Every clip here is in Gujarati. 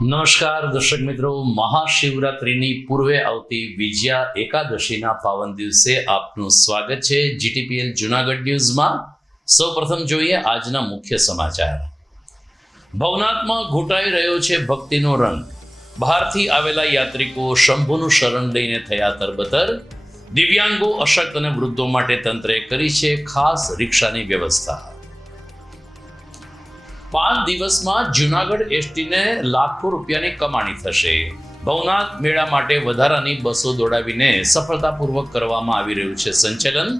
નમસ્કાર દર્શક મિત્રો, મહાશિવરાત્રિની પૂર્વે આવતી વિજયા એકાદશીના પાવન દિવસે આપનું સ્વાગત છે જીટીપીએલ જુનાગઢ ન્યૂઝમાં। સૌપ્રથમ જોઈએ આજના મુખ્ય સમાચાર। ભવનાથમાં ઘૂંટાઈ રહ્યો છે ભક્તિનો રંગ। બહારથી આવેલા યાત્રિકો શંભુનું શરણ લઈને થયા તરબતર। દિવ્યાંગો, અશક્ત અને વૃદ્ધો માટે તંત્રે કરી છે ખાસ રિક્ષાની વ્યવસ્થા। 5 દિવસમાં જુનાગઢ એસટીને લાખો રૂપિયાની કમાણી થશે। ભવનાથ મેળા માટે વધારાની બસો દોડાવીને સફળતાપૂર્વક કરવામાં આવી રહ્યું છે સંચાલન।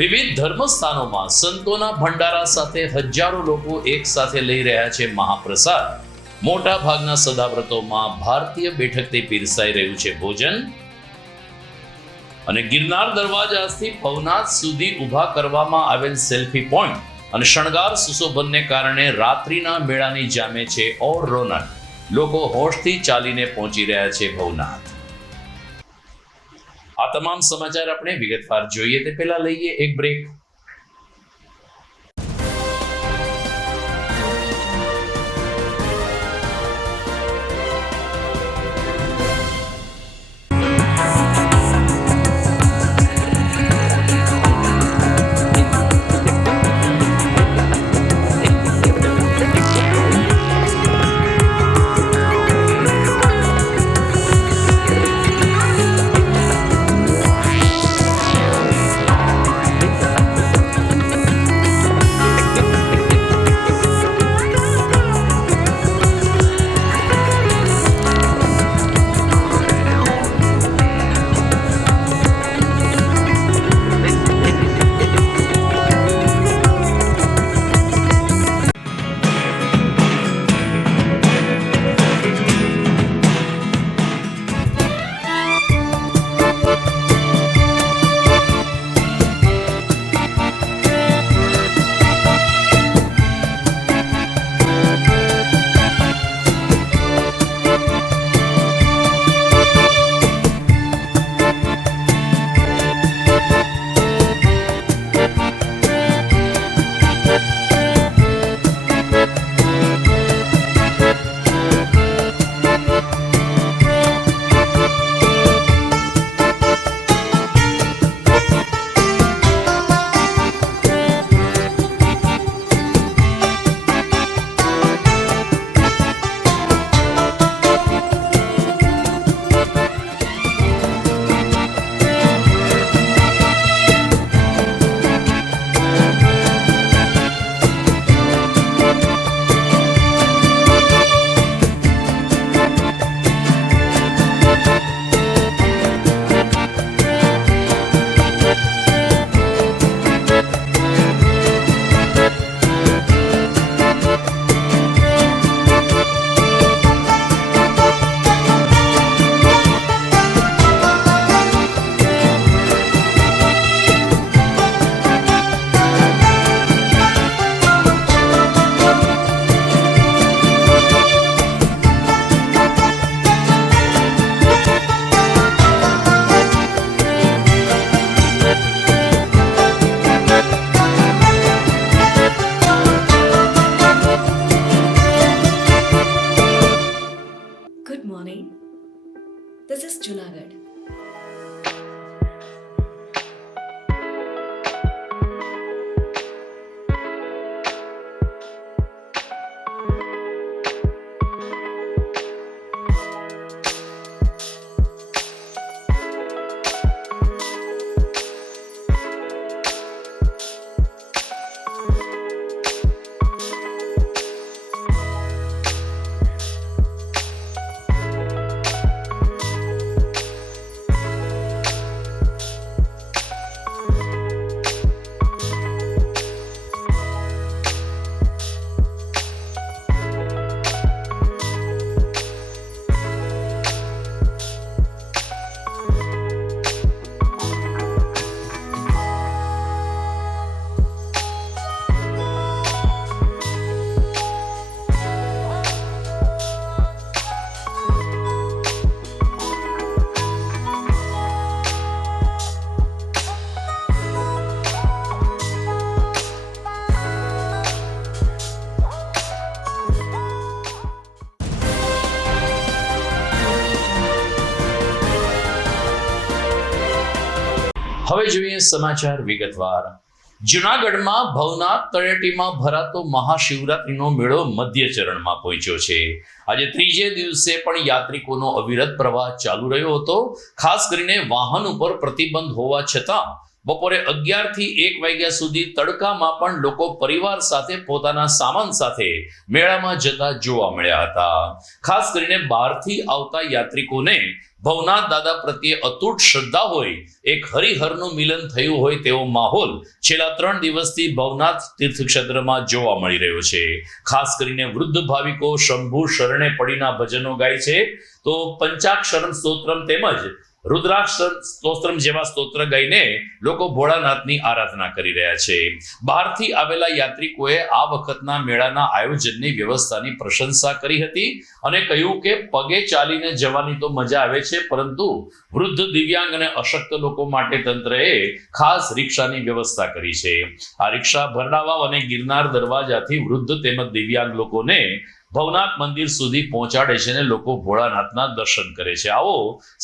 વિવિધ ધર્મસ્થાનોમાં સંતોના ભંડારા સાથે હજારો લોકો એક સાથે લઈ રહ્યા છે મહાપ્રસાદ। મોટા ભાગના સદાવ્રતોમાં ભારતીય બેઠકથી પીરસાઈ રહ્યું છે ભોજન। અને ગિરનાર દરવાજાથી ભવનાથ સુધી ઊભા કરવામાં આવેલ સેલ્ફી પોઈન્ટ અને શણગાર સુશોભનને કારણે રાત્રિના મેળાની જામે છે ઓર રોનક। લોકો હોશથી ચાલીને પહોંચી રહ્યા છે ભવનાથ। આ તમામ સમાચાર આપણે વિગતવાર જોઈએ તે પહેલા લઈએ એક બ્રેક। હવે જોઈએ સમાચાર વિગતવાર। જૂનાગઢમાં ભવનાથ તળેટીમાં ભરાતો મહાશિવરાત્રીનો મેળો મધ્ય ચરણમાં પહોંચ્યો છે। આજે ત્રીજે દિવસે પણ યાત્રિકોનો અવિરત પ્રવાહ ચાલુ રહ્યો હતો। ખાસ કરીને વાહન ઉપર પ્રતિબંધ હોવા છતાં બપોરે 11 થી 1 વાગ્યા સુધી તડકામાં પણ લોકો પરિવાર સાથે પોતાના સામાન સાથે મેળામાં જતા જોવા મળ્યા હતા। ખાસ કરીને બહારથી આવતા યાત્રિકોને ભવનાથ દાદા પ્રત્યે અતૂટ શ્રદ્ધા હોય, એક હરિહરનું મિલન થયું હોય તેવો માહોલ છેલ્લા 3 દિવસથી ભવનાથ તીર્થક્ષેત્રમાં જોવા મળી રહ્યો છે। ખાસ કરીને વૃદ્ધ ભાવિકો શંભુ શરણે પડીના ભજનો ગાય છે, તો પંચાક્ષરમ સ્તોત્રમ તેમજ રુદ્રાક્ષ સ્તોત્રમ જેવા સ્તોત્ર ગાઈને લોકો ભોળાનાથની આરાધના કરી રહ્યા છે। બહારથી આવેલા યાત્રિકોએ આ વખતના મેળાના આયોજનની વ્યવસ્થાની પ્રશંસા કરી હતી અને કહ્યું કે પગે ચાલીને જવાની તો મજા આવે છે, પરંતુ વૃદ્ધ, દિવ્યાંગ અને અશક્ત લોકો માટે તંત્રએ ખાસ રિક્ષાની વ્યવસ્થા કરી છે। આ રિક્ષા ભરડાવાવ અને ગિરનાર દરવાજાથી વૃદ્ધ તેમજ દિવ્યાંગ લોકોને ભવનાથ મંદિર સુધી પહોંચાડે છે અને લોકો ભોળાનાથના દર્શન કરે છે। આવો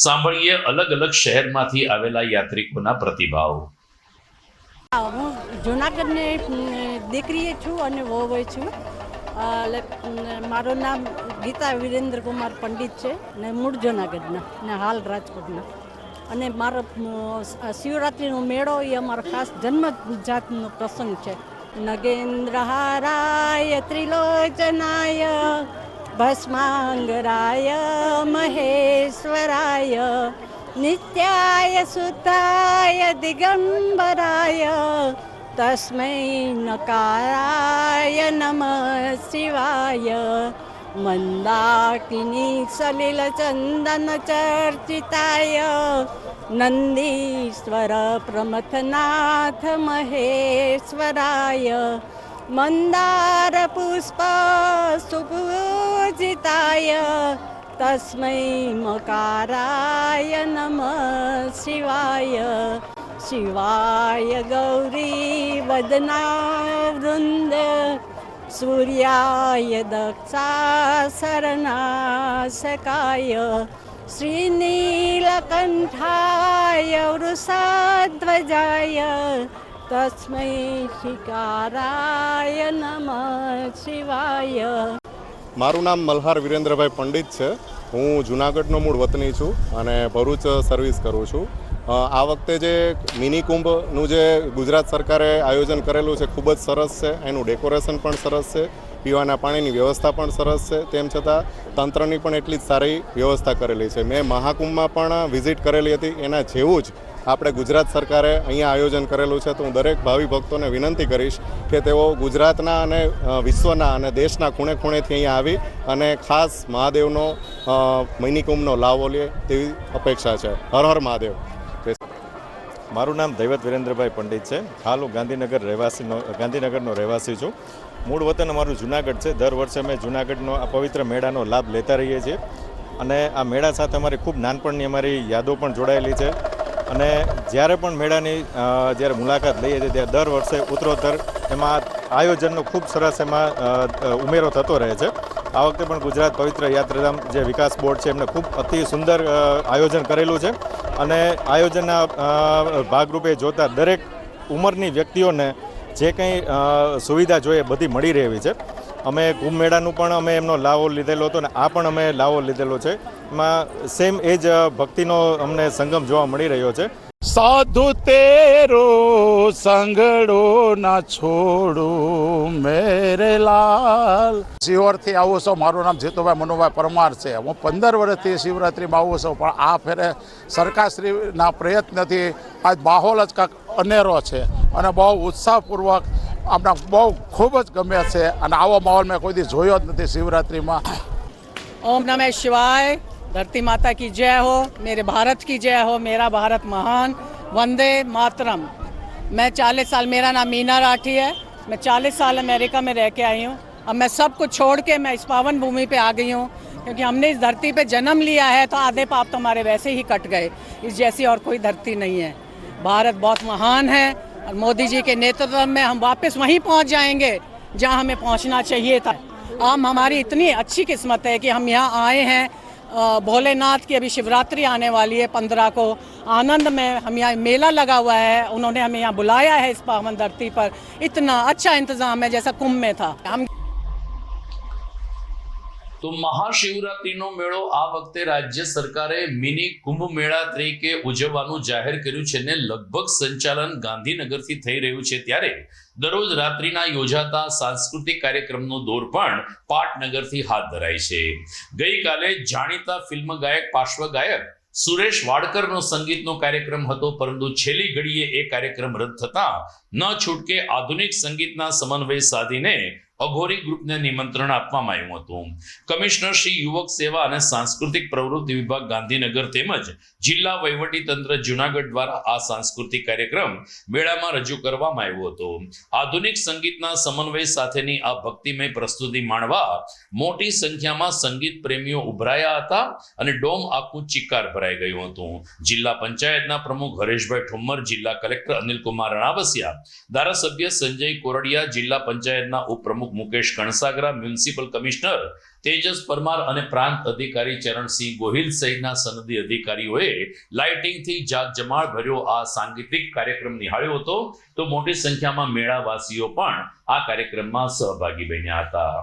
સાંભળીએ અલગ અલગ શહેરમાંથી આવેલા યાત્રિકોના પ્રતિભાવ। હું જૂનાગઢની દીકરી છું અને વહુ છું। મારું નામ ગીતા વિરેન્દ્ર કુમાર પંડિત છે ને મૂળ જૂનાગઢના ને હાલ રાજકોટના। અને મારો શિવરાત્રિનો મેળો એ અમારો ખાસ જન્મજાતનો પ્રસંગ છે। નગેન્દ્રહારાય ત્રિલોચનાય ભસ્માંગરાય મહેશ્વરાય નિત્યાય સુતાય દિગંબરાય તસ્મૈ નકારાય નમઃ શિવાય મંદાકિની સલિલ ચંદન ચર્ચિતાય નંદીશ્વર પ્રમથનાથ મહેશ્વરાય મંદાર પુષ્પ સુપૂજિતાય તસ્મૈ મકારાય નમઃ શિવાય શિવાય ગૌરી વદના વૃંદ સૂર્યાય દક્ષાસરનાશકાય શ્રીનીલકંઠાય વૃષાધ્વજાય તસ્મૈ શિકારાય નમઃ શિવાય। મારું નામ મલ્હાર વિરેન્દ્રભાઈ પંડિત છે। હું જૂનાગઢનો મૂળ વતની છું અને ભરૂચ સર્વિસ કરું છું। આ વખતે જે મિની કુંભનું જે ગુજરાત સરકારે આયોજન કરેલું છે ખૂબ જ સરસ છે। એનું ડેકોરેશન પણ સરસ છે, પીવાના પાણીની વ્યવસ્થા પણ સરસ છે, તેમ છતાં તંત્રની પણ એટલી જ સારી વ્યવસ્થા કરેલી છે। મેં મહાકુંભમાં પણ વિઝિટ કરેલી હતી, એના જેવું જ આપણે ગુજરાત સરકારે અહીંયા આયોજન કરેલું છે। તો હું દરેક ભાવિ ભક્તોને વિનંતી કરીશ કે તેઓ ગુજરાતના અને વિશ્વના અને દેશના ખૂણે ખૂણેથી અહીંયા આવી અને ખાસ મહાદેવનો મિની કુંભનો લાવો લે તેવી અપેક્ષા છે। હર હર મહાદેવ। મારું નામ દૈવત વિરેન્દ્રભાઈ પંડિત છે। હાલ હું ગાંધીનગરનો રહેવાસી છું। મૂળ વતન અમારું જૂનાગઢ છે। દર વર્ષે અમે જૂનાગઢનો આ પવિત્ર મેળાનો લાભ લેતા રહીએ છીએ અને આ મેળા સાથે અમારી ખૂબ નાનપણની અમારી યાદો પણ જોડાયેલી છે અને જ્યારે પણ મેળાની જ્યારે મુલાકાત લઈએ છીએ ત્યારે દર વર્ષે ઉત્તરોત્તર એમાં આયોજનનો ખૂબ સરસ એમાં ઉમેરો થતો રહે છે। આ વખતે પણ ગુજરાત પવિત્ર યાત્રાધામ જે વિકાસ બોર્ડ છે એમને ખૂબ અતિ સુંદર આયોજન કરેલું છે અને આયોજનના ભાગરૂપે જોતા દરેક ઉંમરની વ્યક્તિઓને જે કંઈ સુવિધા જોઈએ બધી મળી રહેવી છે। અમે કુંભ મેળાનું પણ અમે એમનો લાવો લીધેલો હતો અને આ પણ અમે લાવો લીધેલો છે। એમાં સેમ એ જ ભક્તિનો અમને સંગમ જોવા મળી રહ્યો છે। સાધુ તેરો સંગડો ના છોડું મેરે લાલ। શિવરથી આવું છું। મારું નામ જીતુભાઈ મનુભાઈ પરમાર છે। હું 15 વર્ષથી શિવરાત્રિમાં આવું છું, પણ આ ફેરે સરકારશ્રીના પ્રયત્નથી આજ માહોલ જ કાંઈક અનેરો છે અને બહુ ઉત્સાહપૂર્વક અમને બહુ ખૂબ જ ગમે છે અને આવો માહોલ મેં કોઈ દી જોયો જ નથી શિવરાત્રિમાં। ओम नमः शिवाय। धरती माता की जय हो, मेरे भारत की जय हो, मेरा भारत महान, वंदे मातरम। मैं 40 साल, मेरा नाम मीना राठी है। मैं 40 साल अमेरिका में रह के आई हूँ। अब मैं सब कुछ छोड़ के मैं इस पावन भूमि पे आ गई हूँ, क्योंकि हमने इस धरती पे जन्म लिया है तो आधे पाप तो हमारे वैसे ही कट गए। इस जैसी और कोई धरती नहीं है। भारत बहुत महान है और मोदी जी के नेतृत्व में हम वापस वहीं पहुँच जाएंगे जहाँ हमें पहुँचना चाहिए था। हमारी इतनी अच्छी किस्मत है कि हम यहाँ आए हैं भोलेनाथ की अभी शिवरात्रि आने वाली है 15 को। आनंद में हम यहाँ मेला लगा हुआ है, उन्होंने हमें यहाँ बुलाया है इस पावन धरती पर। इतना अच्छा इंतजाम है जैसा कुंभ में था। हम તો મહાશિવરાત્રીનો મેળો આ વખતે રાજ્ય સરકારે મિની કુંભ મેળા તરીકે ઉજવવાનું જાહેર કર્યું છે ને લગભગ સંચાલન ગાંધીનગરથી થઈ રહ્યું છે ત્યારે દરરોજ રાત્રિના યોજાતા સાંસ્કૃતિક કાર્યક્રમનો દોર પણ પાટનગરથી હાથ ધરાય છે। ગઈકાલે જાણીતા ફિલ્મ ગાયક પાર્શ્વગાયક સુરેશ વાડકરનો સંગીતનો કાર્યક્રમ હતો, પરંતુ છેલ્લી ઘડીએ એ કાર્યક્રમ રદ થતા ન છૂટકે આધુનિક સંગીતના સમન્વય સાધીને અઘોરી ગ્રુપને નિમંત્રણ આપવામાં આવ્યું હતું। કમિશનર શ્રી યુવક સેવા અને સાંસ્કૃતિક પ્રવૃત્તિ વિભાગ ગાંધીનગર તેમજ જિલ્લા વહીવટી તંત્ર જૂનાગઢ દ્વારા આ સાંસ્કૃતિક કાર્યક્રમ મેળામાં રજૂ કરવામાં આવ્યો હતો। આધુનિક સંગીતના સમન્વય સાથેની આ ભક્તિમય પ્રસ્તુતિ માણવા મોટી સંખ્યામાં સંગીત પ્રેમીઓ ઉભરાયા હતા અને ડોમ આખું ચિક્કાર ભરાઈ ગયું હતું। જિલ્લા પંચાયતના પ્રમુખ હરેશભાઈ ઠુમ્મર, જિલ્લા કલેક્ટર અનિલકુમાર રણાવસિયા, ધારાસભ્ય સંજય કોરડિયા, જિલ્લા પંચાયતના ઉપપ્રમુખ મુકેશ કણસાગરા, મ્યુનિસિપલ કમિશનર તેજસ પરમાર અને પ્રાંત અધિકારી ચરણસિંહ ગોહિલ સહિતના સનદી અધિકારીઓએ લાઇટિંગથી જાગજમાળ ભર્યો આ સાંગીતિક કાર્યક્રમ નિહાળ્યો હતો, તો મોટી સંખ્યામાં મેળાવાસીઓ પણ આ કાર્યક્રમમાં સહભાગી બન્યા હતા।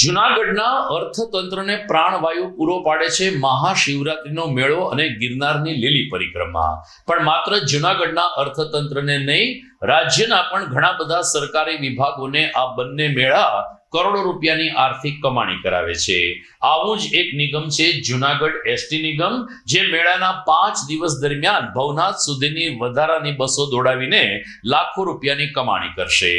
જૂનાગઢના અર્થતંત્રને પ્રાણવાયુ પૂરો પાડે છે મહાશિવરાત્રીનો મેળો અને ગિરનારની લીલી પરિક્રમા। પણ માત્ર જૂનાગઢના અર્થતંત્રને નહીં, રાજ્યના પણ ઘણા બધા સરકારી વિભાગોને આ બંને મેળા કરોડો રૂપિયાની આર્થિક કમાણી કરાવે છે। આવું જ એક નિગમ છે જૂનાગઢ એસટી નિગમ, જે મેળાના 5 દિવસ દરમિયાન ભવનાથ સુધીની વધારાની બસો દોડાવીને લાખો રૂપિયાની કમાણી કરશે।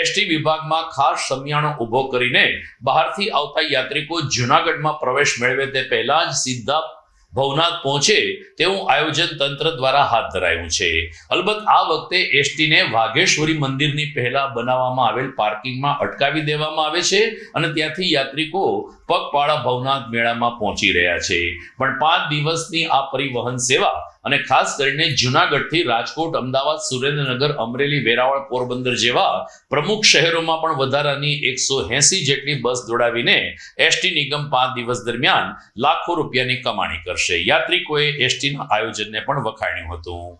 એસટી વિભાગમાં ખાસ સમિયાણો ઊભો કરીને બહારથી આવતા યાત્રિકો જૂનાગઢમાં પ્રવેશ મેળવે તે પહેલા જ સીધા ભવનાથ પહોંચે તેવું આયોજન તંત્ર દ્વારા હાથ ધરાયું છે। અલબત્ત આ વખતે એસટીને વાઘેશ્વરી મંદિરની પહેલા બનાવવામાં આવેલ પાર્કિંગમાં અટકાવી દેવામાં આવે છે અને ત્યાંથી યાત્રિકો પગપાળા ભવનાથ મેળામાં પહોંચી રહ્યા છે। પણ 5 દિવસની આ પરિવહન સેવા અને ખાસ કરીને જૂનાગઢથી રાજકોટ, અમદાવાદ, સુરેન્દ્રનગર, અમરેલી, વેરાવળ, પોરબંદર જેવા પ્રમુખ શહેરોમાં પણ વધારાની 180 જેટલી બસ દોડાવીને એસટી નિગમ 5 દિવસ દરમિયાન લાખો રૂપિયાની કમાણી કરશે। યાત્રિકોએ એસટીના આયોજનને પણ વખાણ્યું હતું।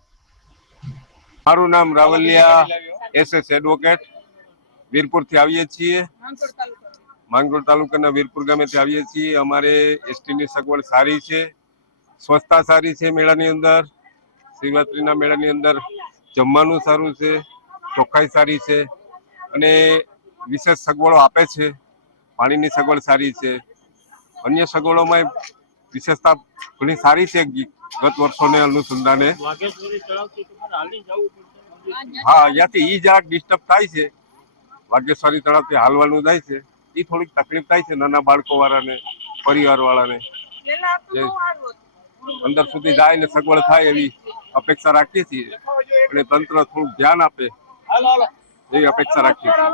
મારું નામ રાવલિયા એસએસ એડવોકેટ, વીરપુરથી આવીએ છીએ, માંગરોળ તાલુકાના વીરપુર ગામેથી આવીએ છીએ। અમારે એસટીની સગવડ સારી છે, સ્વચ્છતા સારી છે, મેળાની અંદર શિવરાત્રીના મેળાની અંદર જમવાનું સારું છે, ચોખ્ખાઈ સારી છે અને વિશેષ સગવડો આપે છે। પાણીની સગવડ સારી છે, અન્ય સગવડોમાં વિશેષતા ઘણી સારી છે ગત વર્ષોને અનુસંધાને। હા, અહીંયાથી ઈ જરાક ડિસ્ટર્બ થાય છે, વાઘેશ્વરી તળાવથી હાલવાનું થાય છે, એ થોડીક તકલીફ થાય છે નાના બાળકો વાળાને, પરિવાર વાળાને। અંદર સુધી જાય ને સગવડ થાય એવી અપેક્ષા રાખીએ છીએ અને તંત્ર થોડુંક ધ્યાન આપે એવી અપેક્ષા રાખીએ છીએ।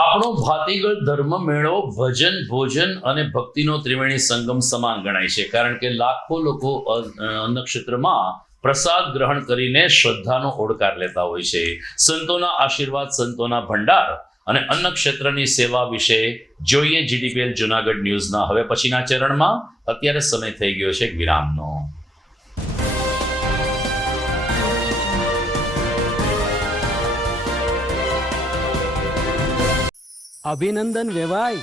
આપણો ભાતીગળ ધર્મ મેળો ભજન, ભોજન અને ભક્તિનો ત્રિવેણી સંગમ સમાન ગણાય છે, કારણ કે લાખો લોકો નક્ષત્રમાં પ્રસાદ ગ્રહણ કરીને શ્રદ્ધાનો ઓડકાર લેતા હોય છે। સંતોના આશીર્વાદ, સંતોના ભંડાર અને અન્ન ક્ષેત્રની સેવા વિશે જોઈએ GTPL જુનાગઢ ન્યૂઝના હવે પછીના ચરણમાં. અત્યારે સમય થઈ ગયો છે વિરામનો. અભિનંદન વેવાઈ,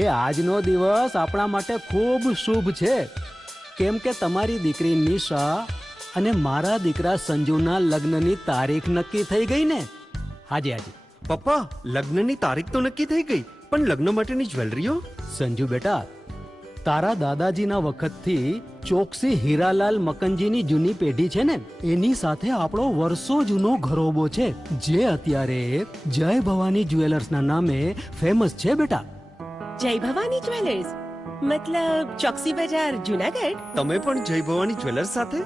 એ આજનો દિવસ આપણા માટે ખૂબ શુભ છે, કેમ કે તમારી દીકરી નિશા અને મારા દીકરા સંજુના લગ્નની તારીખ નક્કી થઈ ગઈ ને. હાજી હાજી પપ્પા, લગ્નની તારીખ તો નક્કી થઈ ગઈ, પણ લગ્ન માટેની જ્વેલરીઓ? સંજુ બેટા, તારા દાદાજીના વખતથી ચોકસી હીરાલાલ મકનજીની જૂની પેઢી છે ને, એની સાથે આપણો વર્ષો જૂનો ઘરોબો છે, જે અત્યારે જય ભવાની જ્વેલર્સના નામે ફેમસ છે બેટા. જય ભવાની જ્વેલર્સ મતલબ ચોકસી બજાર જુનાગઢ? તમે પણ જય ભવાની જ્વેલર્સ સાથે?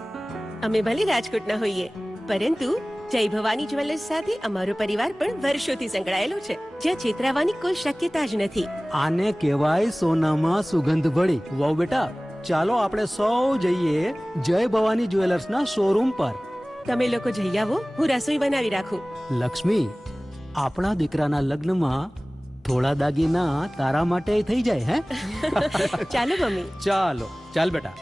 અમે ભલે રાજકોટના હોઈએ, પરંતુ જય ભવાની જ્વેલર્સ સાથે અમારો પરિવાર પણ વર્ષોથી સંકળાયેલો છે, જ્યાં છેતરાવાની કોઈ શક્યતા જ નથી. આને કહેવાય સોનામાં સુગંધ ભળી. વહુ બેટા, ચાલો આપણે સૌ જઈએ જય ભવાની જ્વેલર્સના શોરૂમ પર. તમે લોકો જઈ આવો, હું રસોઈ બનાવી રાખું. લક્ષ્મી, આપણા દીકરાના લગ્નમાં થોડા દાગીના તારા માટે થઈ જાય. હે ચાલો મમ્મી. ચાલો ચાલ બેટા.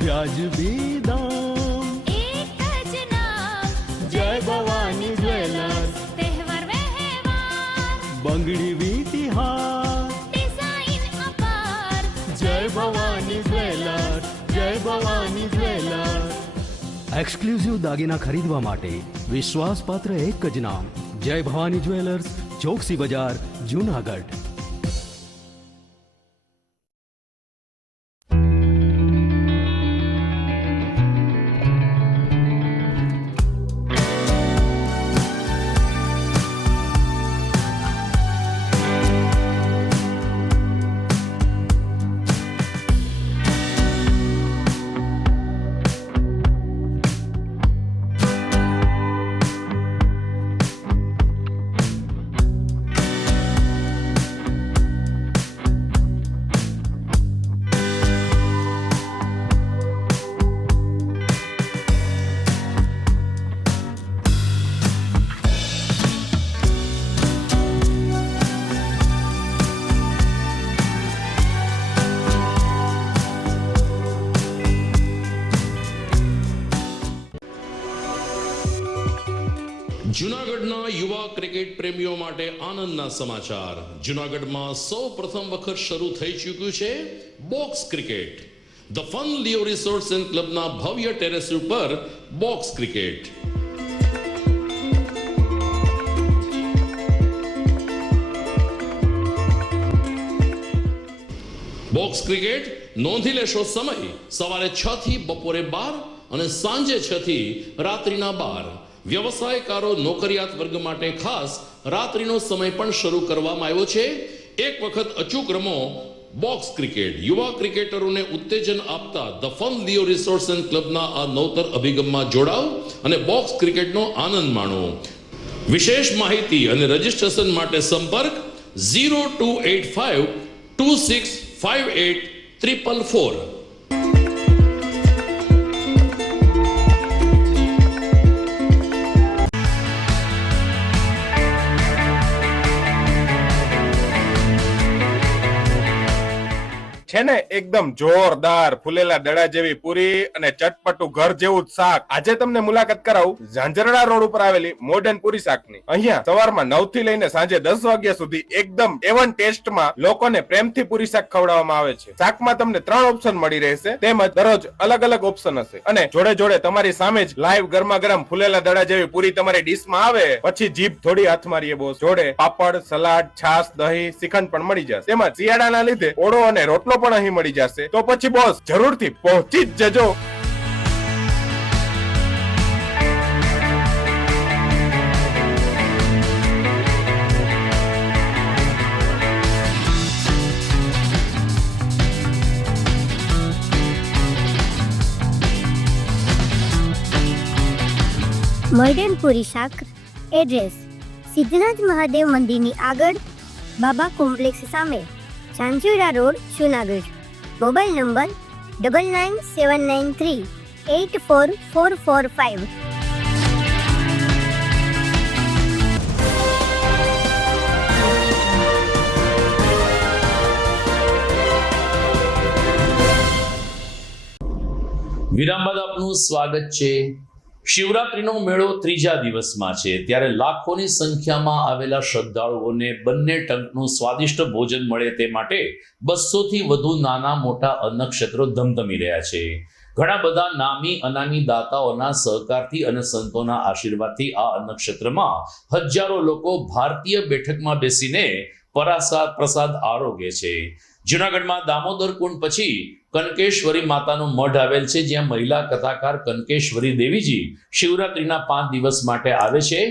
વ્યાજબી દામ, એક જ નામ, જય ભવાની જ્વેલર્સ. તહેવાર વ્યવહાર, બંગડી વીટી હાર, ડિઝાઇન અપાર, જય ભવાની જ્વેલર્સ, જય ભવાની જ્વેલર્સ. એક્સક્લુઝિવ દાગીના ખરીદવા માટે વિશ્વાસપાત્ર એક જ નામ, જય ભવાની જ્વેલર્સ, ચોકસી બજાર, જુનાગઢ. જૂનાગઢના યુવા ક્રિકેટ પ્રેમીઓ માટે આનંદના સમાચાર. જૂનાગઢમાં સૌ પ્રથમ વખત શરૂ થઈ ચૂક્યું છે box cricket. The Fun Leo Resorts and ક્લબના ભવ્ય ટેરેસ ઉપર બોક્સ ક્રિકેટ. બોક્સ ક્રિકેટ નોંધી લેશો સમય સવારે 6 થી બપોરે 12 અને સાંજે 6 થી રાત્રિના 12. વ્યવસાયકારો નોકરિયાત વર્ગ માટે ખાસ રાત્રિનો સમય પણ શરૂ કરવામાં આવ્યો છે. એક વખત અચૂક રમો બોક્સ ક્રિકેટ. યુવા ક્રિકેટરોને ઉત્તેજન આપતા the Fun Leo Resorts and ક્લબના આ નવતર અભિગમમાં જોડાઓ અને બોક્સ ક્રિકેટનો આનંદ માણો. વિશેષ માહિતી અને રજીસ્ટ્રેશન માટે સંપર્ક 0285 2658 444. છે ને એકદમ જોરદાર ફૂલેલા દડા જેવી પૂરી અને ચટપટું ઘર જેવું જ શાક. આજે તમને મુલાકાત કરાવું ઝાંઝરડા રોડ ઉપર આવેલી મોડર્ન પૂરી શાકની. અહીંયા સવારમાં 9 થી લઈને સાંજે 10 વાગ્યા સુધી એકદમ એવન ટેસ્ટમાં લોકોને પ્રેમથી પૂરી શાક ખવડાવવામાં આવે છે. શાકમાં તમને 3 ઓપ્શન મળી રહેશે, તેમજ દરરોજ અલગ અલગ ઓપ્શન હશે, અને જોડે જોડે તમારી સામે જ લાઈવ ગરમા ગરમ ફૂલેલા દડા જેવી પૂરી તમારી ડીશમાં આવે પછી જીભ થોડી હાથ મારીએ બોસ. જોડે પાપડ, સલાડ, છાશ, દહીં, શ્રીખંડ પણ મળી જશે. તેમજ શિયાળાના લીધે ઓળો અને રોટલો પણ અહીં મળી જશે. તો પછી બોસ જરૂરથી પહોંચી જ જજો. મોડર્ન પૂરી શાક. એડ્રેસ સિદ્ધનાથ મહાદેવ મંદિરની આગળ, બાબા કોમ્પ્લેક્સ સામે, Jhanjhura road, Junagadh. Mobile number 9979384445. વિરામ બાદ આપનું સ્વાગત છે. શિવરાત્રીનો મેળો ત્રીજા દિવસમાં છે, ત્યારે લાખોની સંખ્યામાં આવેલા શ્રદ્ધાળુઓને બંને ટંકનું સ્વાદિષ્ટ ભોજન મળે તે માટે 200 થી વધુ નાના મોટા અન્નક્ષેત્રો ધમધમી રહ્યા છે. ઘણા બધા નામી અનામી દાતાઓના સહકારથી અને સંતોના આશીર્વાદથી આ અન્નક્ષેત્રમાં હજારો લોકો ભારતીય બેઠકમાં બેસીને પ્રસાદ આરોગે છે. જૂનાગઢમાં દામોદર કુંડ પછી કનકેશ્વરી માતાનું મઢ આવેલ છે, જ્યાં મહિલા કથાકાર કનકેશ્વરી દેવીજી શિવરાત્રીના 5 દિવસ માટે આવે છે,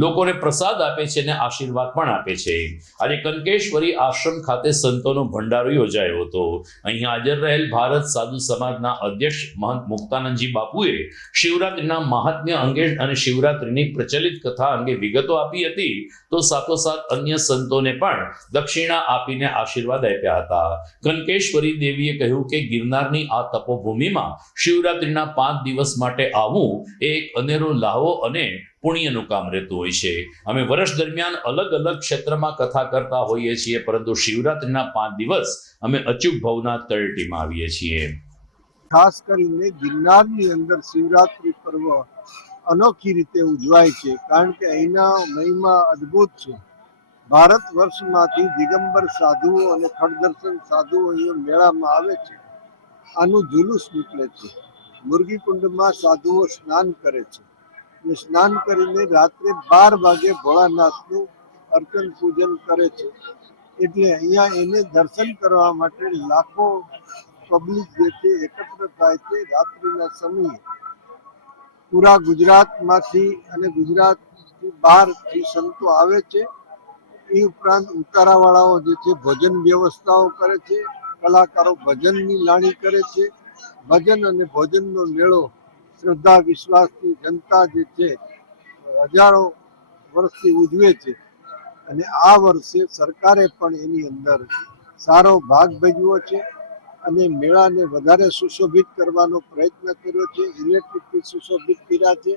લોકોને પ્રસાદ આપે છે અને આશીર્વાદ પણ આપે છે. આજે કનકેશ્વરી આશ્રમ ખાતે સંતોનો ભંડારો યોજાયો હતો. અહીં હાજર રહેલ ભારત સાધુ સમાજના અધ્યક્ષ મહંત મુક્તાનંદજી બાપુએ શિવરાત્રીના મહાત્મ્ય અંગે અને શિવરાત્રીની પ્રચલિત કથા અંગે વિગતો આપી હતી, તો સાથોસાથ અન્ય સંતોને પણ દક્ષિણા આપીને આશીર્વાદ આપ્યા હતા. કનકેશ્વરી દેવીએ કહ્યું કે ગિરનારની આ તપોભૂમિમાં શિવરાત્રીના 5 દિવસ માટે આવવું એ એક અનેરો લાહવો અને પુણ્યનું કામ રહેતું હોય છે. અમે વર્ષ દરમિયાન અલગ અલગ ક્ષેત્રમાં કથા કરતા હોઈએ છીએ, પરંતુ શિવરાત્રીના 5 દિવસ અમે અચૂક ભવના તળેટીમાં આવીએ છીએ. ખાસ કરીને ગિરનારની અંદર શિવરાત્રી પર્વ અનોખી રીતે ઉજવાય છે, કારણ કે અહીંના મહિમા અદ્ભુત છે. ભારત વર્ષમાંથી દિગંબર સાધુઓ અને ખડદર્શન સાધુઓ અહીંયા મેળામાં આવે છે. આનું જુલુસ નીકળે છે. મુરગીકુંડમાં સાધુઓ સ્નાન કરે છે. સ્નાન કરીને રાત્રે 12 વાગે ભોળાનાથનું અર્ચન પૂજન કરે છે. એટલે અહીંયા એને દર્શન કરવા માટે લાખો પબ્લિક જે છે એકત્ર થાય છે. રાત્રિના સમયે પૂરા ગુજરાતમાંથી અને ગુજરાતથી બહારથી સંતો આવે છે. એ ઉપરાંત ઉતારાવાળાઓ જે છે ભજન વ્યવસ્થાઓ કરે છે, કલાકારો ભજનની લાણી કરે છે. ભજન અને ભોજનનો મેળો શ્રદ્ધા વિશ્વાસથી જનતા જે છે હજારો વર્ષથી ઉજવે છે. અને આ વર્ષે સરકારે પણ એની અંદર સારો ભાગ ભજવ્યો છે અને મેળાને વધારે સુશોભિત કરવાનો પ્રયત્ન કર્યો છે. ઇલેક્ટ્રિકથી સુશોભિત કર્યા છે.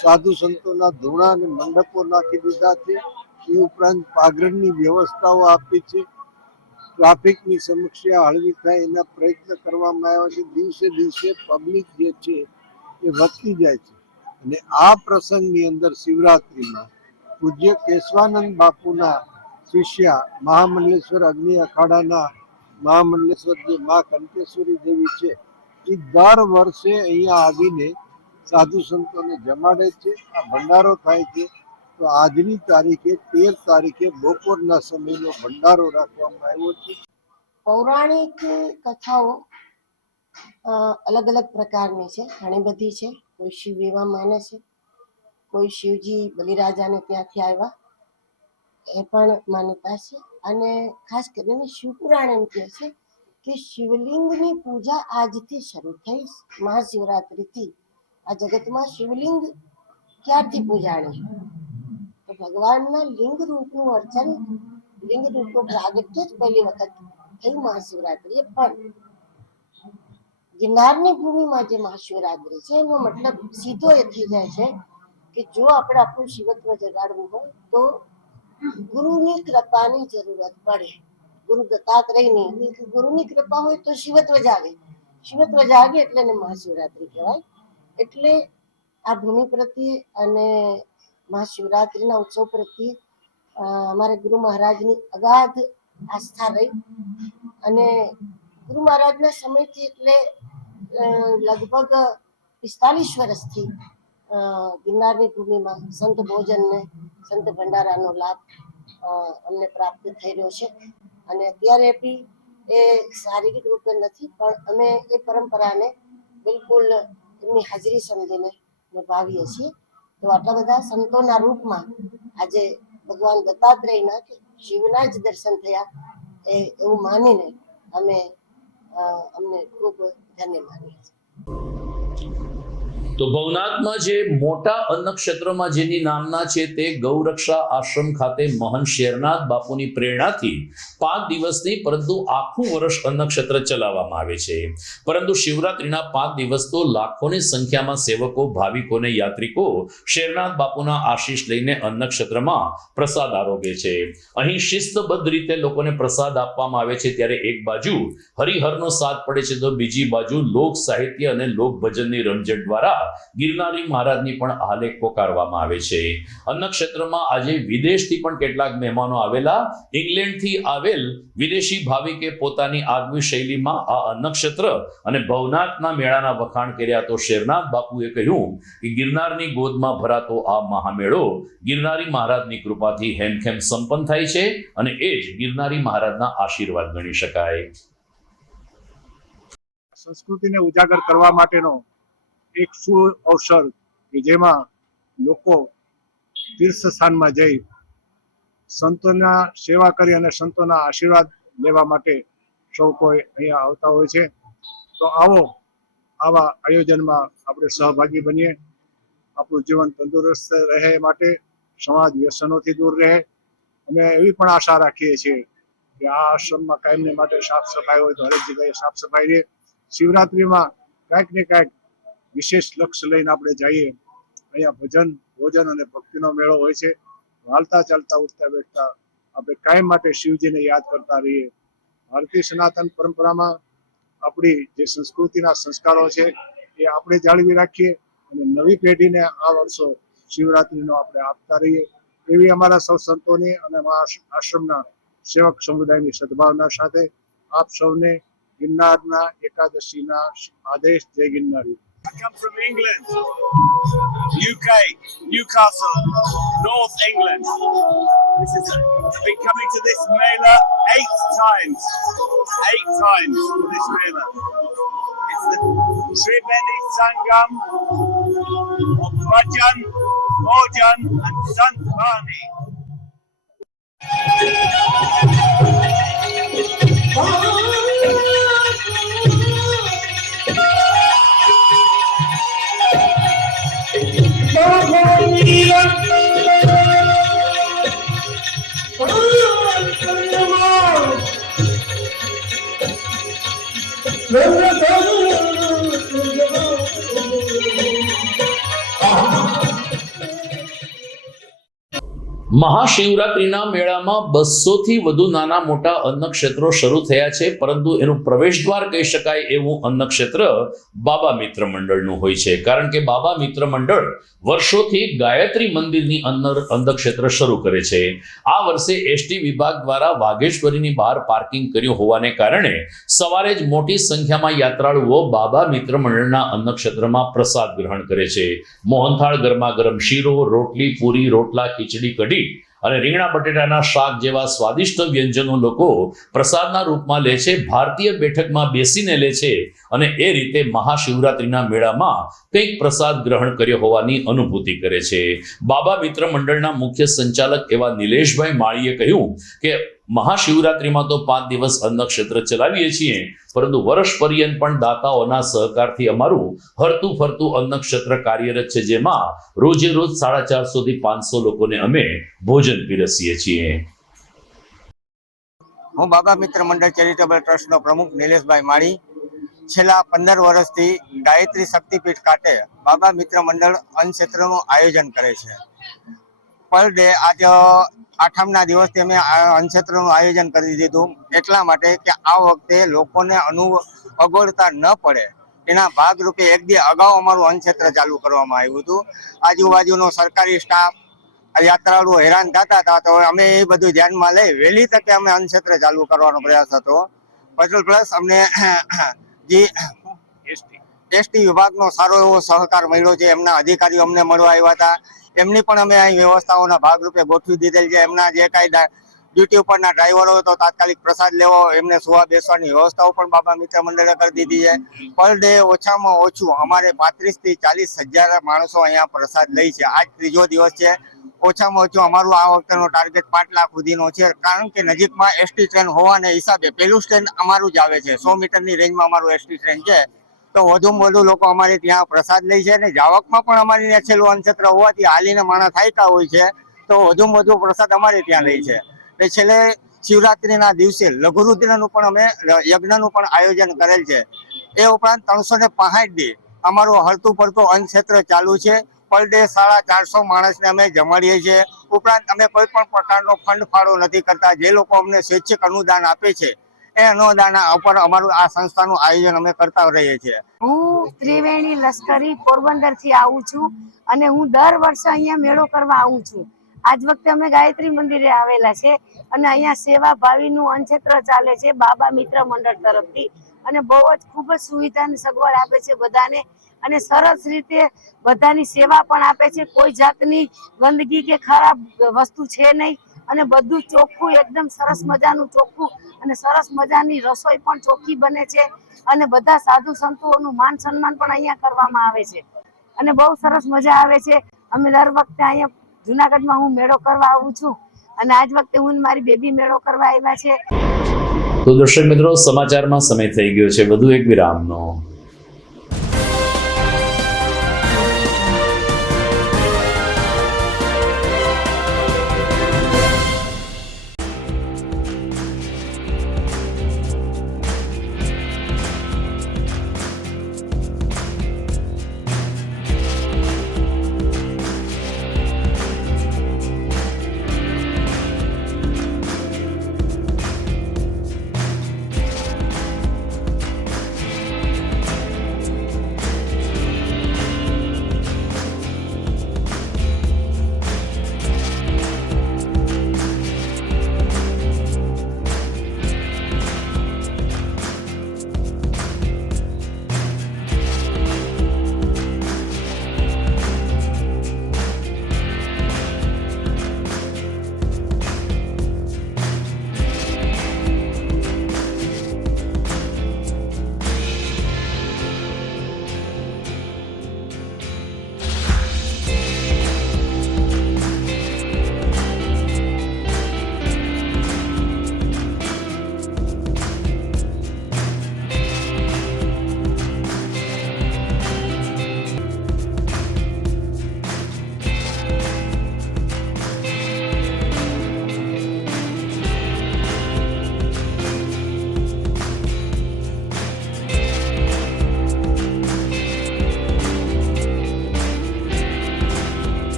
સાધુ સંતોના ધૂણા અને મંડપો નાખી દીધા છે. એ ઉપરાંત પાઘરણની વ્યવસ્થાઓ આપી છે. ટ્રાફિકની સમસ્યા હળવી થાય એના પ્રયત્ન કરવામાં આવ્યા છે. દિવસે દિવસે પબ્લિક જે છે એ વધતી જાય છે. અને આ પ્રસંગની અંદર શિવરાત્રીમાં પૂજ્ય કેશવાનંદ બાપુના શિષ્યા મહામંડલેશ્વર અગ્નિ અખાડાના મહામંડલેશ્વર જે મા કંકેશ્વરી દેવી છે, એ દર વર્ષે અહીંયા આવીને સાધુ સંતોને જમાડે છે. આ ભંડારો થાય છે. તો આજની તારીખે 13 તારીખે બપોરના સમયનો ભંડારો રાખવામાં આવ્યો છે. પૌરાણિક કથાઓ અલગ અલગ પ્રકારની છે, ઘણી બધી છે. કોઈ શિવ એવા માને છે, કોઈ શિવજી બલિરાજાને ત્યાંથી આવ્યા એ પણ માન્યતા છે. અને ખાસ કરીને શિવપુરાણ એમ કહે છે કે શિવલિંગની પૂજા આજથી શરૂ થઈ. મહાશિવરાત્રિથી આ જગતમાં શિવલિંગ ક્યારથી પૂજાણી? તો ભગવાનના લિંગ રૂપનું અર્ચન, લિંગ રૂપનું પ્રાગટ્ય જ પહેલી વખત થઈ મહાશિવરાત્રિએ. પણ ગિરનારની ભૂમિમાં જે મહાશિવરાત્રી છે એનો મતલબ સીધો એ થઈ જાય છે કે જો આપણે આપણું શિવત્વ જગાડવું હોય તો ગુરુની કૃપાની જરૂરત પડે. ગુરુ દત્તાત્રેયની ગુરુની કૃપા હોય તો શિવત્વ જાગે. શિવત્વ જાગે એટલે એને મહાશિવરાત્રી કહેવાય. એટલે આ ભૂમિ પ્રત્યે અને મહાશિવરાત્રીના ઉત્સવ પ્રત્યે અમારે ગુરુ મહારાજની અગાધ આસ્થા રહી. અને ગુરુ મહારાજના સમયથી એટલે લગભગ 45 વર્ષથી ગિરનારની ભૂમિમાં સંત ભોજનને, સંત ભંડારાનો લાભ અમને પ્રાપ્ત થઈ રહ્યો છે. અને અત્યારે બી એ શારીરિક રૂપે નથી, પણ અમે એ પરંપરાને બિલકુલ એમની હાજરી સમજીને નિભાવીએ છીએ. તો આટલા બધા સંતોના રૂપમાં આજે ભગવાન દત્તાત્રેયના કે શિવના જ દર્શન થયા એવું માનીને અમને ખૂબ ધન્ય માનીએ છીએ. તો ભવનાથમાં જે મોટા અન્નક્ષેત્રમાં જેની નામના છે તે ગૌરક્ષા આશ્રમ ખાતે મહંત શેરનાથ બાપુની પ્રેરણાથી 5 દિવસની પરંતુ આખું વર્ષ અન્નક્ષેત્ર ચલાવવામાં આવે છે. પરંતુ શિવરાત્રીના 5 દિવસ તો લાખોની સંખ્યામાં સેવકો, ભાવિકો અને યાત્રિકો શેરનાથ બાપુના આશીષ લઈને અન્નક્ષેત્રમાં પ્રસાદ આરોગે છે. અહીં શિસ્તબદ્ધ રીતે લોકોને પ્રસાદ આપવામાં આવે છે. ત્યારે એક બાજુ હરિહરનો સાથ પડે છે તો બીજી બાજુ લોક સાહિત્ય અને લોક ભજનની રમઝટ દ્વારા ગિરનારી મહારાજની પણ આલેખ પોકારવામાં આવે છે. અન્નક્ષેત્રમાં આજે વિદેશથી પણ કેટલાક મહેમાનો આવેલા. ઇંગ્લેન્ડથી આવેલ વિદેશી ભાવિકે પોતાની આગવી શૈલીમાં આ અન્નક્ષેત્ર અને ભવનાથના મેળાના વખાણ કર્યા. તો શેરનાથ બાપુએ કહ્યું કે ગિરનારની ગોદમાં ભરાતો આ મહામેળો ગિરનારી મહારાજની કૃપાથી હેમખેમ સંપન્ન થાય છે અને એ જ ગિરનારી મહારાજના આશીર્વાદ ગણી શકાય. સંસ્કૃતિને ઉજાગર કરવા માટેનો એક અવસર કે જેમાં લોકો તીર્થ સ્થાનમાં જઈ સંતોના સેવા કરી અને સંતોના આશીર્વાદ લેવા માટે સૌ કોઈ અહીંયા આવતા હોય છે. તો આવા આયોજનમાં આપણે સહભાગી બનીએ. આપણું જીવન તંદુરસ્ત રહે માટે, સમાજ વ્યસનોથી દૂર રહે. અમે એવી પણ આશા રાખીએ છીએ કે આ આશ્રમમાં કાયમને માટે સાફ સફાઈ હોય તો હરેક જગ્યાએ સાફ સફાઈ રહે. શિવરાત્રીમાં કાંઈક ને કાંઈક વિશેષ લક્ષ્ય લઈને આપણે જઈએ. અહીંયા ભજન, ભોજન અને ભક્તિનો મેળો હોય છે. હાલતા ચાલતા, ઉઠતા બેઠતા આપણે કાયમ માટે શિવજીને યાદ કરતા રહીએ. ભારતીય સનાતન પરંપરામાં આપણી જે સંસ્કૃતિના સંસ્કારો છે એ આપણે જાળવી રાખીએ અને નવી પેઢીને આ વર્ષો શિવરાત્રીનો આપણે આપતા રહીએ એવી અમારા સૌ સંતોની અને અમારા આશ્રમના સેવક સમુદાયની સદભાવના સાથે આપ સૌને ગિરનારના એકાદશીના આદેશ. જય ગિરનારી. I come from England, UK, Newcastle, North England. I've been coming to this Mela 8 times to this Mela. It's the Tribeni Sangam of Bhajan, Bhojan and Sant Bani. મહાશિવરાત્રીના મેળામાં 200 થી વધુ નાના મોટા અન્નક્ષેત્રો શરૂ થયા છે. પરંતુ એનું પ્રવેશદ્વાર કહી શકાય એવું અન્નક્ષેત્ર બાબા મિત્ર મંડળનું હોય છે. કારણ કે બાબા મિત્ર મંડળ વર્ષોથી ગાયત્રી મંદિરની અંદર અન્નક્ષેત્ર શરૂ કરે છે. આ વર્ષે એસટી વિભાગ દ્વારા વાઘેશ્વરીની બહાર પાર્કિંગ કર્યું હોવાને કારણે સવારે જ મોટી સંખ્યામાં યાત્રાળુઓ બાબા મિત્ર મંડળના અન્નક્ષેત્રમાં પ્રસાદ ગ્રહણ કરે છે. મોહનથાળ, ગરમા ગરમ શીરો, રોટલી, પૂરી, રોટલા, ખીચડી, કઢી અને રીંગણા બટેટાના શાક જેવા સ્વાદિષ્ટ વ્યંજનો લોકો પ્રસાદના રૂપમાં લે છે. ભારતીય બેઠકમાં બેસીને લે છે અને એ રીતે મહાશિવરાત્રીના મેળામાં કંઈક પ્રસાદ ગ્રહણ કર્યો હોવાની અનુભૂતિ કરે છે. બાબા મિત્ર મંડળના મુખ્ય સંચાલક એવા નિલેશભાઈ માળીએ કહ્યું કે મહાશિવરાત્રીમાં તો 5 દિવસ અન્નક્ષેત્ર ચલાવીએ છીએ, પરંતુ વર્ષ પર્યંત પણ દાતાઓના સહકારથી અમારું હરતું ફરતું અન્નક્ષેત્ર કાર્યરત છે, જેમાં રોજે રોજ 450 થી 500 લોકોને અમે ભોજન પીરસીએ છીએ. હું બાબા મિત્ર મંડળ ચેરિટેબલ ટ્રસ્ટનો પ્રમુખ નિલેશભાઈ માળી. છેલ્લા 15 વર્ષથી ગાયત્રી શક્તિપીઠ ખાતે બાબા મિત્ર મંડળ અન્નક્ષેત્રનું આયોજન કરે છે. પર ડે આજે 8મના દિવસથી અમે અન્નક્ષેત્રનું આયોજન કરી દીધું એટલા માટે કે આ વખતે લોકોને અગવડતા ન પડે એના ભાગરૂપે એક દી અગાઉ અમારું અન્નક્ષેત્ર ચાલુ કરવામાં આવ્યું હતું. આજુબાજુનો સરકારી સ્ટાફ, યાત્રાળુઓ હેરાન થતા હતા, તો અમે એ બધું ધ્યાનમાં લઈ વહેલી તકે અમે અન્નક્ષેત્ર ચાલુ કરવાનો પ્રયાસ હતો. પ્લસ અમને જે એસટી વિભાગનો સારો એવો સહકાર મળ્યો છે. એમના અધિકારીઓ અમને મળવા આવ્યા હતા. એમની પણ અમે અહીં વ્યવસ્થાઓના ભાગરૂપે ગોઠવી દીધેલ છે. એમના જે કાંઈ ડ્યુટી ઉપરના ડ્રાઈવરો તો તાત્કાલિક પ્રસાદ લેવો, એમને સુવા બેસવાની વ્યવસ્થાઓ પણ બાબા મિત્ર મંડળે કરી દીધી છે. પર ડે ઓછામાં ઓછું અમારે 35 થી 40 હજાર માણસો અહીંયા પ્રસાદ લે છે. આજ 3જો દિવસ છે. ઓછામાં ઓછું અમારું આ વખતેનો ટાર્ગેટ 5 લાખ સુધીનો છે. કારણ કે નજીકમાં એસટી ટ્રેન હોવાને હિસાબે પહેલું સ્ટેન્ડ અમારું જ આવે છે. 100 મીટરની રેન્જમાં અમારું એસટી ટ્રેન છે. તો વધુમાં વધુ લોકો અમારે ત્યાં પ્રસાદ લે છે અને જાવકમાં પણ અમારે ત્યાં છેલ્લું અન્નક્ષેત્ર હોવાથી હાલીને માણસ થાક્યા હોય છે તો વધુમાં વધુ પ્રસાદ અમારે ત્યાં લે છે. એટલે છેલ્લે શિવરાત્રીના દિવસે લઘુરુદ્રનું પણ અમે યજ્ઞનું પણ આયોજન કરેલ છે. એ ઉપરાંત 365 દી અમારું હરતું પડતું અન્નક્ષેત્ર ચાલુ છે. પર ડે 450 માણસને અમે જમાડીએ છીએ. ઉપરાંત અમે કોઈ પણ પ્રકારનો ફંડ ફાળો નથી કરતા. જે લોકો અમને સ્વૈચ્છિક અનુદાન આપે છે એ અનુદાન ઉપર અમારું આ સંસ્થાનું આયોજન અમે કરતા રહીએ છીએ. હું ત્રિવેણી લશ્કરી પોરબંદર થી આવું છું અને હું દર વર્ષે અહીંયા મેળો કરવા આવું છું. આજ વખતે અમે ગાયત્રી મંદિરે આવેલા છે અને અહીંયા સેવા ભાવીનું અન્નક્ષેત્ર ચાલે છે બાબા મિત્ર મંડળ તરફથી અને બહુ જ ખૂબ જ સુવિધાની સગવડ આપે છે બધાને અને સરસ રીતે બધાની સેવા પણ આપે છે. કોઈ જાતની ગંદકી કે ખરાબ વસ્તુ છે નહીં અને બધું ચોખ્ખું એકદમ સરસ મજાનું ચોખ્ખું અને સરસ મજાની રસોઈ પણ ચોખ્ખી બને છે અને બધા સાધુ સંતોનું માન સન્માન પણ અહીંયા કરવામાં આવે છે અને બહુ સરસ મજા આવે છે. અમે દર વખતે અહીંયા જુનાગઢમાં હું મેળો કરવા આવું છું અને આજ વખતે હું મારી બેબી મેળો કરવા આવ્યા છે. તો દર્શક મિત્રો, સમાચારમાં સમય થઈ ગયો છે વધુ એક વિરામનો.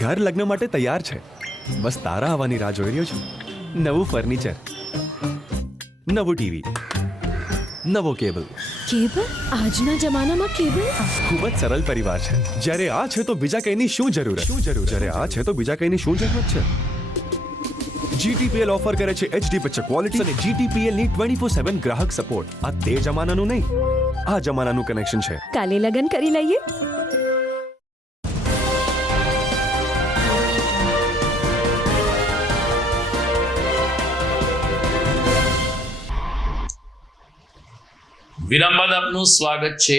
ઘર લગ્ન માટે તૈયાર છે. બસ તારા આવવાની રાહ જોઈ રહ્યો છું. નવું ફર્નિચર, નવું ટીવી, નવો કેબલ. કેબલ? આજના જમાનામાં કેબલ? ખૂબ જ સરળ પરિવાર છે. જ્યારે આ છે તો બીજા કઈની શું જરૂરત? જ્યારે આ છે તો બીજા કઈની શું જરૂરત છે? GTPL ઓફર કરે છે HD પિક્ચર ક્વોલિટી અને GTPL ની 24/7 ગ્રાહક સપોર્ટ. આ તે જમાનાનું નહીં, આ જમાનાનું કનેક્શન છે. કાલે લગન કરી લઈએ. વિરામ બાદ આપનું સ્વાગત છે.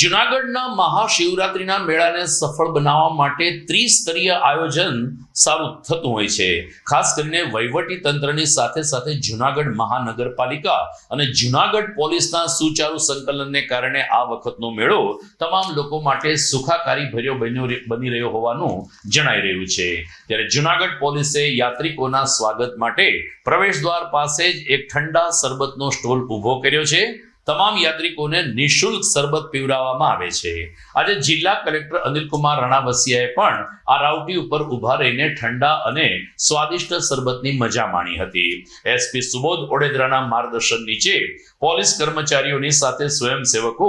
જુનાગઢના મહાશિવરાત્રિના મેળાને સફળ બનાવવા માટે ત્રિસ્તરીય આયોજન સારું થતું હોય છે. ખાસ કરીને વહીવટી તંત્રની સાથે સાથે જુનાગઢ મહાનગરપાલિકા અને જુનાગઢ પોલીસના સુચારુ સંકલનને કારણે આ વખતનો મેળો તમામ લોકો માટે સુખાકારી ભર્યો બની રહ્યો હોવાનું જણાઈ રહ્યું છે. ત્યારે જુનાગઢ પોલીસે યાત્રિકોના સ્વાગત માટે પ્રવેશદ્વાર પાસે જ એક ઠંડા શરબતનો સ્ટોલ ઊભો કર્યો છે. તમામ યાત્રિકોને નિઃશુલ્ક શરબત પીવડાવવામાં આવે છે. આજે જિલ્લા કલેક્ટર અનિલકુમાર રણાવસિયાએ પણ આ રાવટી ઉપર ઊભા રહીને ઠંડા અને સ્વાદિષ્ટ શરબતની મજા માણી હતી. SP સુબોધ ઓડેદરાના માર્ગદર્શન નીચે પોલીસ કર્મચારીઓની સાથે સ્વયંસેવકો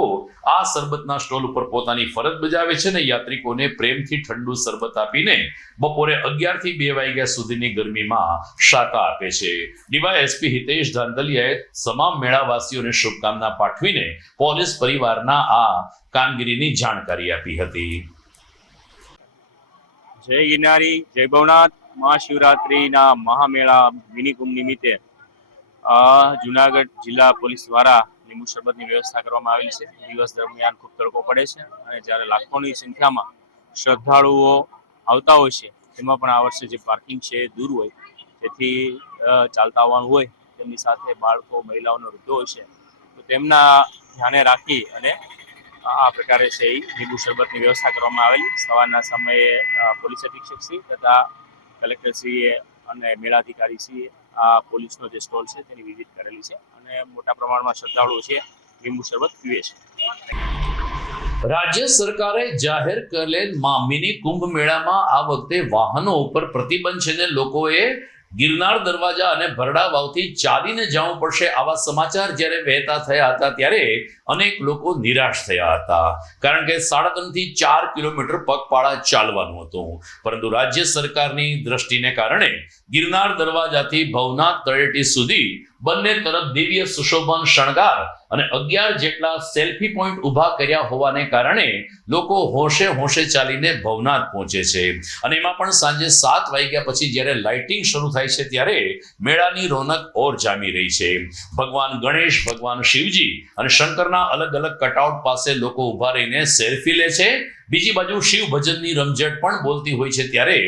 આ શરબતના સ્ટોલ ઉપર પોતાની ફરજ બજાવે છે અને યાત્રિકોને પ્રેમથી ઠંડુ શરબત આપીને બપોરે 11 થી 2 વાગ્યા સુધીની ગરમીમાં શાકા આપે છે. ડીવાયએસપી હિતેશ ધાંધલિયાએ તમામ મેળાવાસીઓને શુભકામના પાઠવીને પોલીસ પરિવારના આ કામગીરીની જાણકારી આપી હતી. જય ગિરનારી, જય ભવનાથ. મહાશિવરાત્રિના મહામેળા મિની કુંભ નિમિત્તે જુનાગઢ જિલ્લા પોલીસ દ્વારા લીંબુ શરબતની વ્યવસ્થા કરવામાં આવેલી છે. દિવસ દરમિયાન ખૂબ તડકો પડે છે અને જ્યારે લાખોની સંખ્યામાં શ્રદ્ધાળુઓ આવતા હોય છે તેમાં પણ આ વર્ષે જે પાર્કિંગ છે એ દૂર હોય, તેથી ચાલતા આવવાનું હોય તેમની સાથે બાળકો, મહિલાઓ અને વૃદ્ધો હોય છે, તો તેમના ધ્યાને રાખી અને આ પ્રકારે છે એ લીંબુ શરબતની વ્યવસ્થા કરવામાં આવેલી. સવારના સમયે પોલીસ અધિક્ષકશ્રી તથા કલેક્ટરશ્રીએ અને મેળાધિકારીશ્રીએ આ પોલીસનો જે સ્ટોલ છે તેની વિઝિટ કરેલી છે અને મોટા પ્રમાણમાં શ્રદ્ધાળુઓ છે લીંબુ શરબત પીવે છે. રાજ્ય સરકારે જાહેર કરેલ મિની કુંભ મેળામાં આ વખતે વાહનો ઉપર પ્રતિબંધ છે ને લોકોએ ગિરનાર દરવાજા અને ભરડા વાવથી ચાલીને જવું પડશે આવા સમાચાર જ્યારે વહેતા થયા હતા ત્યારે અનેક લોકો નિરાશ થયા હતા, કારણ કે 3.5 થી 4 કિલોમીટર પગપાળા ચાલવાનું હતું. પરંતુ રાજ્ય સરકારની દ્રષ્ટિને કારણે ગિરનાર દરવાજાથી ભવનાથ તળેટી સુધી બંને તરફ દિવ્ય સુશોભન શણગાર અને 11 જેટલા સેલ્ફી પોઈન્ટ ઊભા કર્યા હોવાને કારણે લોકો હોશે હોશે ચાલીને ભવનાથ પહોંચે છે. અને એમાં પણ સાંજે 7 વાગ્યા પછી જ્યારે લાઇટિંગ શરૂ થાય છે ત્યારે મેળાની રોનક ઓર જામી રહી છે. ભગવાન ગણેશ, ભગવાન શિવજી અને શંકરના અલગ અલગ કટઆઉટ પાસે લોકો ઊભા રહીને સેલ્ફી લે છે. બીજી બાજુ શિવ ભજનની રમઝટ પણ બોલતી હોય છે. ત્યારે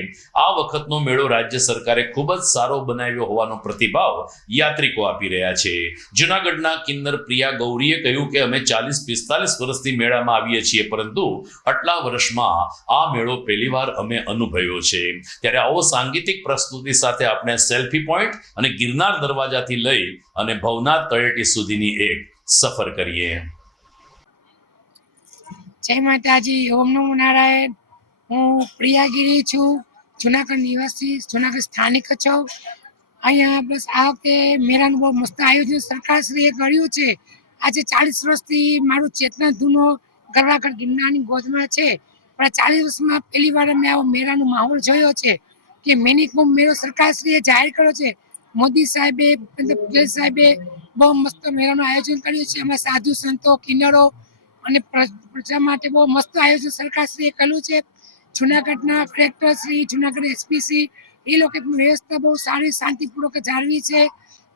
આ વખતનો મેળો રાજ્ય સરકારે ખૂબ જ સારો બનાવ્યો હોવાનો પ્રતિભાવ યાત્રિકો આપી રહ્યા છે. જૂનાગઢના કિન્નર પ્રિયા ગૌરીએ કહ્યું કે અમે 40-45 વર્ષથી મેળામાં આવીએ છીએ, પરંતુ આટલા વર્ષમાં આ મેળો પહેલીવાર અમે અનુભવ્યો છે. ત્યારે આવો સાંગીતિક પ્રસ્તુતિ સાથે આપણે સેલ્ફી પોઈન્ટ અને ગિરનાર દરવાજાથી લઈ અને ભવનાથ તળેટી સુધીની એક સફર કરીએ. જય માતાજી, ઓમ નમો નારાયણ. હું પ્રિયાગીરી છું, જુનાગઢ નિવાસી, જુનાગઢ સ્થાનિક છું. અહીંયા બસ આ વખતે મેળાનું બહુ મસ્ત આયોજન સરકારશ્રીએ કર્યું છે. આજે 40 વર્ષથી મારું ચેતના ધૂનો ગરવાગઢ ગિરનારની ગોદમાં છે, પણ 40 વર્ષમાં પહેલી વાર મેં આવો મેળાનો માહોલ જોયો છે કે મિની કુંભ મેળો સરકારશ્રીએ જાહેર કર્યો છે. મોદી સાહેબે, ભૂપેન્દ્ર પટેલ સાહેબે બહુ મસ્ત મેળાનું આયોજન કર્યું છે. એમાં સાધુ સંતો, કિન્નરો અને પ્રજા માટે બહુ મસ્ત આયોજન સરકારશ્રીએ કર્યું છે. જુનાગઢના કલેક્ટરશ્રી, જુનાગઢ એસપીસી એ લોકો વ્યવસ્થા બહુ સારી શાંતિપૂર્વક જાળવી છે.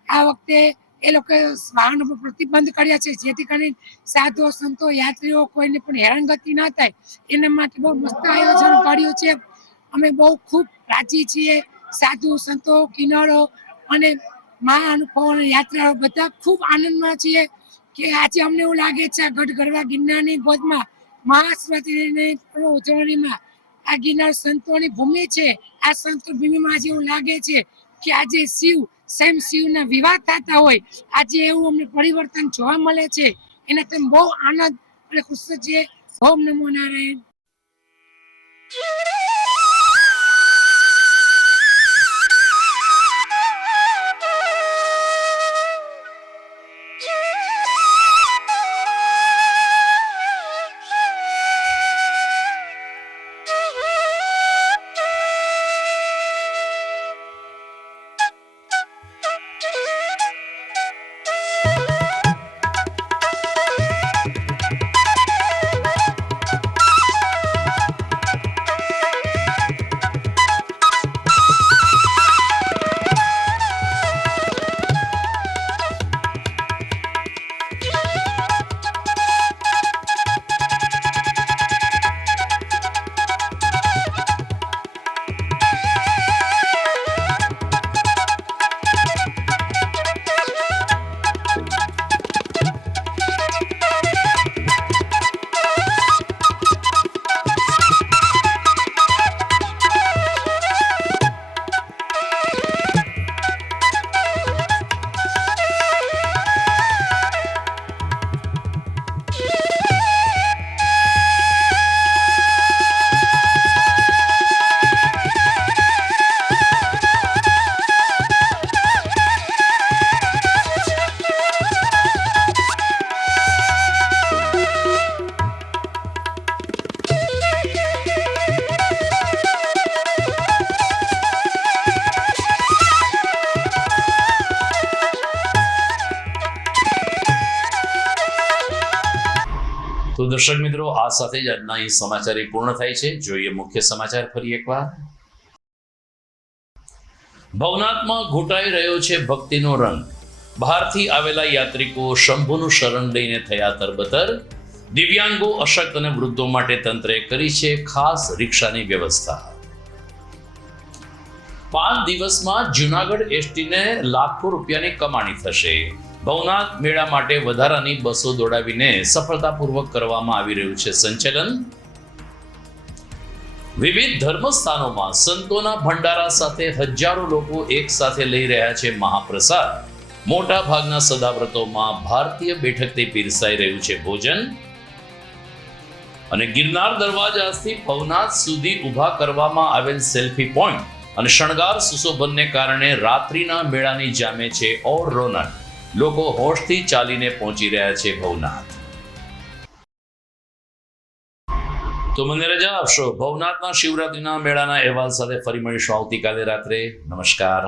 આ વખતે એ લોકો વાહનો પર પ્રતિબંધ કર્યા છે, જેથી કરીને સાધુ સંતો, યાત્રીઓ કોઈને પણ હેરાનગતિ ના થાય એના માટે બહુ મસ્ત આયોજન કર્યું છે. અમે બહુ ખૂબ રાજી છીએ. સાધુ સંતો, કિન્નરો અને મહાનુભાવો અને યાત્રાળુઓ બધા ખૂબ આનંદમાં છીએ કે આજે અમને એવું લાગે છે આ ગઢ ગરવા ગિરનારની ગોદમાં મહાશિવરાત્રિની ઉજવણીમાં આ ગિરનાર સંતોની ભૂમિ છે. આ સંતો ભૂમિમાં આજે એવું લાગે છે કે આજે શિવના વિવાહ થતા હોય, આજે એવું અમને પરિવર્તન જોવા મળે છે. એનાથી બહુ આનંદ અને ખુશ છીએ. ઓમ નમો નારાયણ. તો દર્શક મિત્રો, આ સાથે જ આજના અહીં સમાચાર પૂર્ણ થાય છે. જોઈએ મુખ્ય સમાચાર ફરી એકવાર. ભવનાથમાં ઘૂંટાઈ રહ્યો છે ભક્તિનો રંગ. બહારથી આવેલા યાત્રિકો શંભુનું શરણ લઈને થયા તરબતર. દિવ્યાંગો, અશક્ત અને વૃદ્ધો માટે તંત્રે કરી છે ખાસ રિક્ષાની વ્યવસ્થા. 5 દિવસમાં જૂનાગઢ એસટીને લાખો રૂપિયાની કમાણી થશે. ભવનાથ મેળા માટે વધારાની બસો દોડાવીને સફળતાપૂર્વક કરવામાં આવી રહ્યું છે સંચાલન. વિવિધ ધર્મસ્થાનોમાં સંતોના ભંડારા સાથે હજારો લોકો એક સાથે લઈ રહ્યા છે મહાપ્રસાદ. મોટા ભાગના સદાવ્રતોમાં ભારતીય બેઠકથી પીરસાઈ રહ્યું છે ભોજન. અને ગિરનાર દરવાજાથી ભવનાથ સુધી ઊભા કરવામાં આવેલ સેલ્ફી પોઈન્ટ અને શણગાર સુશોભનને કારણે રાત્રિના મેળાની જામે છે ઓર રોનક. લોકો હોશથી ચાલીને પહોંચી રહ્યા છે ભવનાથ. તો મને રજા આપશો. ભવનાથના શિવરાત્રીના મેળાના અહેવાલ સાથે ફરી મળીશું આવતીકાલે રાત્રે. નમસ્કાર.